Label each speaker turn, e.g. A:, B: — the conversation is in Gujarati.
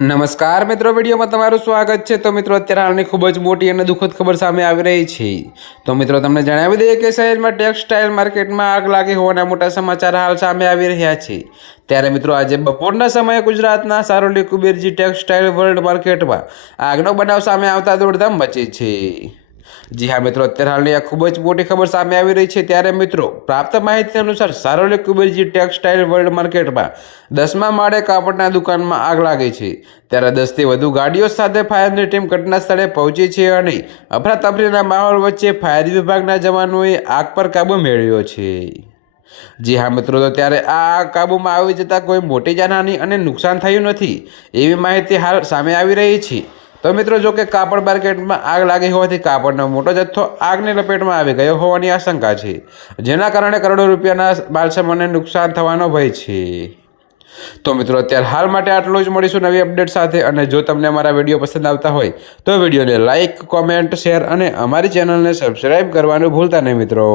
A: નમસ્કાર મિત્રો, વિડીયોમાં તમારું સ્વાગત છે. તો મિત્રો, અત્યારે હાલની ખૂબ જ મોટી અને દુઃખદ ખબર સામે આવી રહી છે. તો મિત્રો, તમને જણાવી દઈએ કે શહેરમાં ટેક્સટાઇલ માર્કેટમાં આગ લાગી હોવાના મોટા સમાચાર હાલ સામે આવી રહ્યા છે. ત્યારે મિત્રો, આજે બપોરના સમયે ગુજરાતના સારોલી કુબેરજી ટેક્સટાઇલ વર્લ્ડ માર્કેટમાં આગનો બનાવ સામે આવતા દોડધામ મચી છે. જી હા મિત્રો, અત્યારે હાલની આ ખૂબ જ મોટી ખબર સામે આવી રહી છે. ત્યારે મિત્રો, પ્રાપ્ત માહિતી અનુસાર સારોલી કુબેરજી ટેક્સટાઇલ વર્લ્ડ માર્કેટમાં દસમા માળે કાપડના દુકાનમાં આગ લાગી છે. ત્યારે દસથી વધુ ગાડીઓ સાથે ફાયરની ટીમ ઘટના સ્થળે પહોંચી છે અને અફરાતફરીના માહોલ વચ્ચે ફાયર વિભાગના જવાનોએ આગ પર કાબૂ મેળવ્યો છે. જી હા મિત્રો, તો ત્યારે આ કાબૂમાં આવી જતાં કોઈ મોટી જાનહાની અને નુકસાન થયું નથી, એવી માહિતી હાલ સામે આવી રહી છે. તો મિત્રો, જો કે કાપડ માર્કેટમાં આગ લાગી હોવાથી કાપડનો મોટો જથ્થો આગની લપેટમાં આવી ગયો હોવાની આશંકા છે, જેના કારણે કરોડો રૂપિયાના માલસામાનને નુકસાન થવાનો ભય છે. તો મિત્રો, અત્યારે હાલ માટે આટલું જ. મળીશું નવી અપડેટ સાથે અને જો તમને અમારા વીડિયો પસંદ આવતા હોય, તો વિડીયોને લાઇક કોમેન્ટ, શેર અને અમારી ચેનલને સબસ્ક્રાઈબ કરવાનું ભૂલતા નહીં મિત્રો.